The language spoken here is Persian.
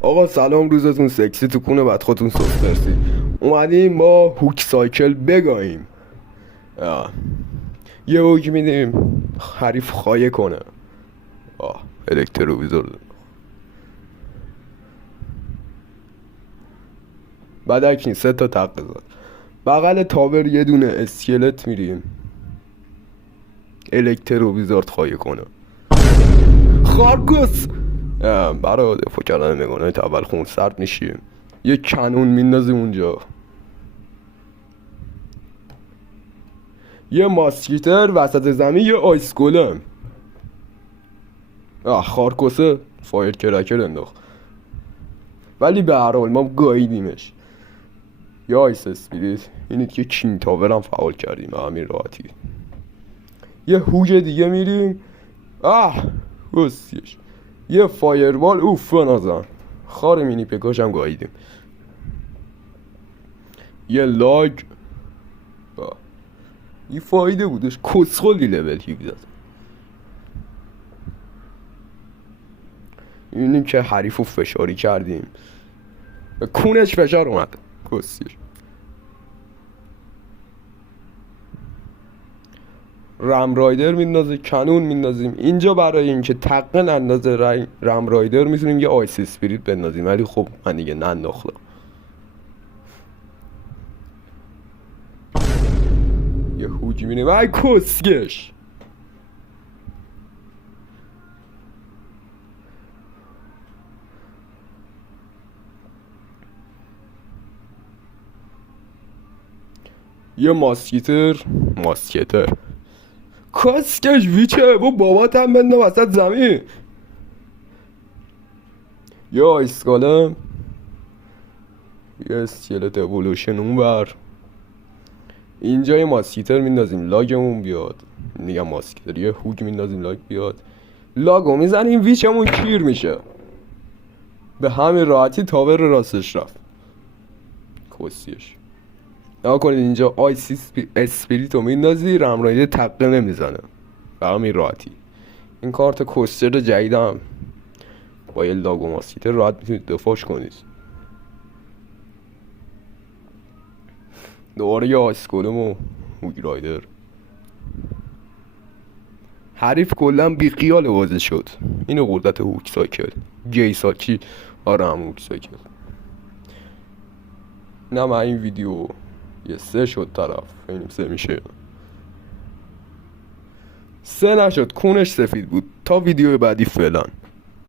آقا سلام، روزتون سکسی تو کونه بدخوتون سوس مرسی. اومدیم با هوک سایکل بگاییم. یه هوک میدیم حریف خایه کنه. الکتروویزور بدک نیست، 3 تا تق زد. بغل تاور یه دونه اسکلت میریم الکتروویزور خایه کنه. خارگوس برای دفاع کردن مگانه اول خون سرد میشیم. یه کنون میندازیم اونجا، یه ماسکیتر وسط زمین، یه آیس گولم. خارکوسه فایر کرکر انداخت، ولی به هر حال ما گاییدیمش. یا آیس اسپریت، اینید که کینگ تاور هم فعال کردیم به همین راحتی. یه هوگ دیگه میریم. بسیش یه فایروال. اوف نازن خار مینی پکاش هم گاییدیم. یه لاگ. یه فایده بودش، کسخلی لول 17. اینیم که حریفو فشاری کردیم، به کونش فشار اومد. کسیر رم رایدر میندازه، کنون میندازیم اینجا برای اینکه تقن اندازه رم رایدر میتونیم یه آیس اسپریت بندازیم، ولی خب من دیگه ننداختم. یه هوگی مینیم. ای کسگش. یه ماسکیتر کسکش ویچه با بابات هم بنده وسط زمین. یه آیسکالم، یه اسکلت اولوشن اون بر. اینجا یه ماسکیتر میندازیم لاگمون بیاد. میگم ماسکیتر، یه هوگ میندازیم لاگ بیاد، لاگو میزنیم ویچمون کیر میشه. به همین راحتی تاور راستش رفت. کسیش نها کنید. اینجا آیس اسپریتو میندازی، رمرایده تقه نمیزنه به همین راحتی. این کارت کوستر جدیدم با یه لاگو ماسکیتر راحت میتونید دفاعش کنید. دوباره یه آیسکولم و هوگ رایدر. حریف کلن بی خیال بازی شد. اینو قدرت هوک سایکل گی ساکی. آره هم هوک سایکل. نه من این ویدیو یه 3 شد طرف. اینیم 3 میشه. 3 نشد، کونش سفید بود. تا ویدیو بعدی فعلا.